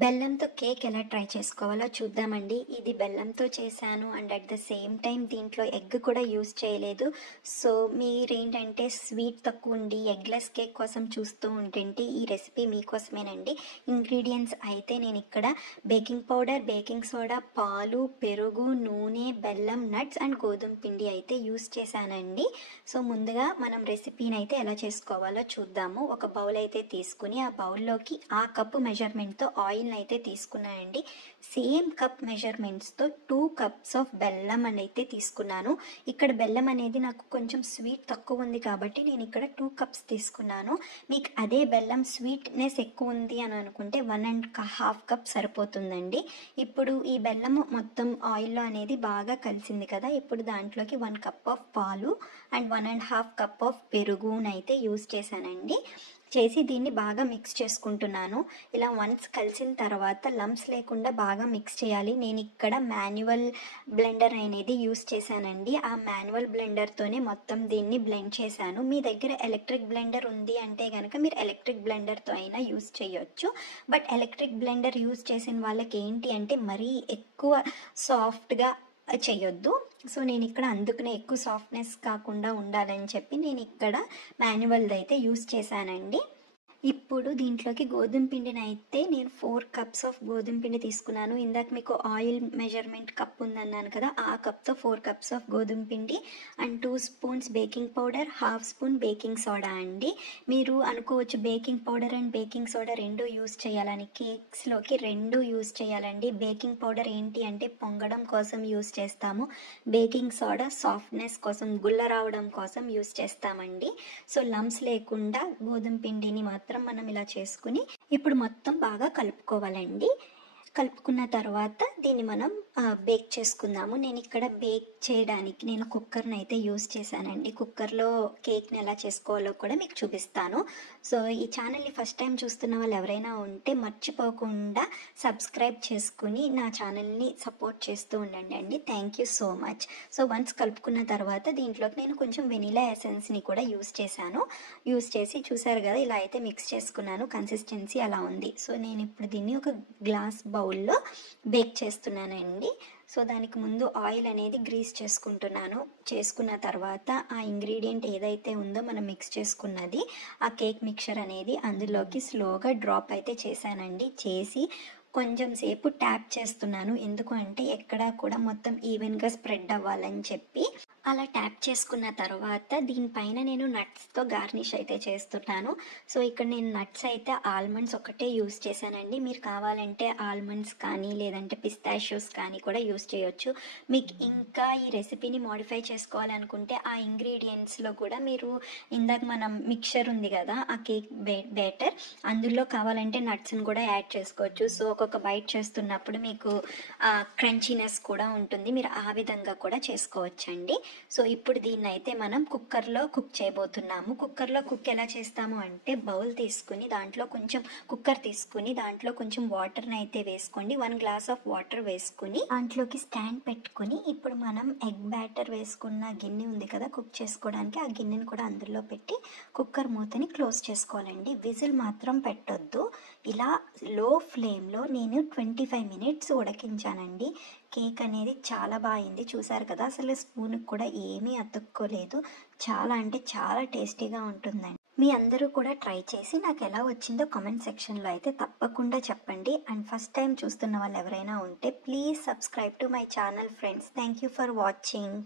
బెల్లంతో కేక్ ఎలా ట్రై చేసుకోవాలో చూద్దామండి. ఇది బెల్లంతో చేశాను and at the same time దీంట్లో ఎగ్ కూడా యూజ్ చేయలేదు. సో మీరేంటంటే స్వీట్ తక్కువ ఉండి ఎగ్లెస్ కేక్ కోసం చూస్తూ ఉంటేంటి ఈ రెసిపీ మీకోసమేనండి. ఇంగ్రీడియంట్స్ అయితే నేను ఇక్కడ బేకింగ్ పౌడర్, బేకింగ్ సోడా, పాలు, పెరుగు, నూనె, బెల్లం, నట్స్ అండ్ గోధుమ పిండి అయితే యూజ్ చేశానండి. సో ముందుగా మనం రెసిపీని అయితే ఎలా చేసుకోవాలో చూద్దాము. ఒక బౌల్ అయితే తీసుకుని ఆ బౌల్లోకి ఆ కప్పు మెజర్మెంట్తో ఆయిల్ అయితే తీసుకున్నానండి. సేమ్ కప్ మెజర్మెంట్స్తో 2 కప్స్ ఆఫ్ బెల్లం అని అయితే తీసుకున్నాను. ఇక్కడ బెల్లం అనేది నాకు కొంచెం స్వీట్ తక్కువ ఉంది కాబట్టి నేను ఇక్కడ 2 కప్స్ తీసుకున్నాను. మీకు అదే బెల్లం స్వీట్నెస్ ఎక్కువ ఉంది అని అనుకుంటే 1.5 కప్ సరిపోతుందండి. ఇప్పుడు ఈ బెల్లం మొత్తం ఆయిల్లో అనేది బాగా కలిసింది కదా, ఇప్పుడు దాంట్లోకి 1 కప్ ఆఫ్ పాలు అండ్ 1.5 కప్ ఆఫ్ పెరుగునైతే యూస్ చేశానండి. చేసి దీన్ని బాగా మిక్స్ చేసుకుంటున్నాను. ఇలా వన్స్ కలిసిన తర్వాత లంప్స్ లేకుండా బాగా మిక్స్ చేయాలి. నేను ఇక్కడ మాన్యువల్ బ్లెండర్ అనేది యూస్ చేశానండి. ఆ మాన్యువల్ బ్లెండర్తోనే మొత్తం దీన్ని బ్లెండ్ చేశాను. మీ దగ్గర ఎలక్ట్రిక్ బ్లెండర్ ఉంది అంటే కనుక మీరు ఎలక్ట్రిక్ బ్లెండర్తో అయినా యూస్ చేయొచ్చు. బట్ ఎలక్ట్రిక్ బ్లెండర్ యూస్ చేసిన వాళ్ళకి ఏంటి అంటే మరీ ఎక్కువ సాఫ్ట్గా చేయొద్దు. సో నేను ఇక్కడ అందుకనే ఎక్కువ సాఫ్ట్నెస్ కాకుండా ఉండాలని చెప్పి నేను ఇక్కడ మాన్యువల్ది అయితే యూస్ చేశానండి. ఇప్పుడు దీంట్లోకి గోధుమ పిండిని అయితే నేను 4 కప్స్ ఆఫ్ గోధుమ పిండి తీసుకున్నాను. ఇందాక మీకు ఆయిల్ మెజర్మెంట్ కప్ ఉందన్నాను కదా, ఆ కప్తో 4 కప్స్ ఆఫ్ గోధుమ పిండి and 2 spoons baking powder, half spoon baking soda అండి. మీరు అనుకోవచ్చు baking powder and baking soda రెండు యూస్ చేయాలని. కేక్స్లోకి రెండు యూస్ చేయాలండి. బేకింగ్ పౌడర్ ఏంటి అంటే పొంగడం కోసం యూస్ చేస్తాము. బేకింగ్ సోడా సాఫ్ట్నెస్ కోసం, గుల్ల రావడం కోసం యూస్ చేస్తామండి. సో లంప్స్ లేకుండా గోధుమ పిండిని మాత్రం మనం ఇలా చేసుకుని ఇప్పుడు మొత్తం బాగా కలుపుకోవాలండి. కలుపుకున్న తర్వాత దీన్ని మనం బేక్ చేసుకుందాము. నేను ఇక్కడ బేక్ చేయడానికి నేను కుక్కర్ని అయితే యూస్ చేశానండి. కుక్కర్లో కేక్ని ఎలా చేసుకోవాలో కూడా మీకు చూపిస్తాను. సో ఈ ఛానల్ని ఫస్ట్ టైం చూస్తున్న వాళ్ళు ఎవరైనా ఉంటే మర్చిపోకుండా సబ్స్క్రైబ్ చేసుకుని నా ఛానల్ని సపోర్ట్ చేస్తూ ఉండండి అండి. Thank you so much. So once కలుపుకున్న తర్వాత దీంట్లోకి నేను కొంచెం వెనిలా ఎసెన్స్ని కూడా యూస్ చేశాను. యూస్ చేసి చూసారు కదా, ఇలా అయితే మిక్స్ చేసుకున్నాను. కన్సిస్టెన్సీ అలా ఉంది. సో నేను ఇప్పుడు దీన్ని ఒక గ్లాస్ బౌల్లో బేక్ చేస్తున్నానండి. సో దానికి ముందు ఆయిల్ అనేది గ్రీస్ చేసుకుంటున్నాను. చేసుకున్న తర్వాత ఆ ఇంగ్రీడియంట్ ఏదైతే ఉందో మనం మిక్స్ చేసుకున్నది, ఆ కేక్ మిక్చర్ అనేది అందులోకి స్లోగా డ్రాప్ అయితే చేశానండి. చేసి కొంచెం సేపు ట్యాప్ చేస్తున్నాను. ఎందుకు అంటే ఎక్కడా కూడా మొత్తం ఈవెన్గా స్ప్రెడ్ అవ్వాలని చెప్పి. అలా ట్యాప్ చేసుకున్న తర్వాత దీనిపైన నేను నట్స్తో గార్నిష్ అయితే చేస్తున్నాను. సో ఇక్కడ నేను నట్స్ అయితే ఆల్మండ్స్ ఒకటే యూస్ చేశానండి. మీరు కావాలంటే ఆల్మండ్స్ కానీ లేదంటే పిస్తాషియోస్ కానీ కూడా యూస్ చేయొచ్చు. మీకు ఇంకా ఈ రెసిపీని మోడిఫై చేసుకోవాలనుకుంటే ఆ ఇంగ్రీడియంట్స్లో కూడా మీరు ఇందాక మనం మిక్చర్ ఉంది కదా, ఆ కేక్ బ్యాటర్, అందులో కావాలంటే నట్స్ని కూడా యాడ్ చేసుకోవచ్చు. సో ఒక్కొక్క బైట్ చేస్తున్నప్పుడు మీకు క్రంచీనెస్ కూడా ఉంటుంది. మీరు ఆ విధంగా కూడా చేసుకోవచ్చండి. సో ఇప్పుడు దీన్ని అయితే మనం కుక్కర్లో కుక్ చేయబోతున్నాము. కుక్కర్లో కుక్ ఎలా చేస్తాము అంటే బౌల్ తీసుకుని దాంట్లో కొంచెం కుక్కర్ తీసుకుని దాంట్లో కొంచెం వాటర్ని అయితే వేసుకోండి. 1 గ్లాస్ ఆఫ్ వాటర్ వేసుకుని దాంట్లోకి స్టాండ్ పెట్టుకుని ఇప్పుడు మనం ఎగ్ బ్యాటర్ వేసుకున్న గిన్నె ఉంది కదా కుక్ చేసుకోవడానికి, ఆ గిన్నెని కూడా అందులో పెట్టి కుక్కర్ మూతని క్లోజ్ చేసుకోవాలండి. విజిల్ మాత్రం పెట్టొద్దు. ఇలా లో ఫ్లేమ్లో నేను 25 మినిట్స్ ఉడికించానండి. కేక్ అనేది చాలా బాగుంది. చూసారు కదా, అసలు స్పూన్కి కూడా ఏమీ అతుక్కోలేదు. చాలా అంటే చాలా టేస్టీగా ఉంటుందండి. మీ అందరూ కూడా ట్రై చేసి నాకు ఎలా వచ్చిందో కామెంట్ సెక్షన్లో అయితే తప్పకుండా చెప్పండి. అండ్ ఫస్ట్ టైం చూస్తున్న వాళ్ళు ఎవరైనా ఉంటే please subscribe to my channel friends. Thank you for watching.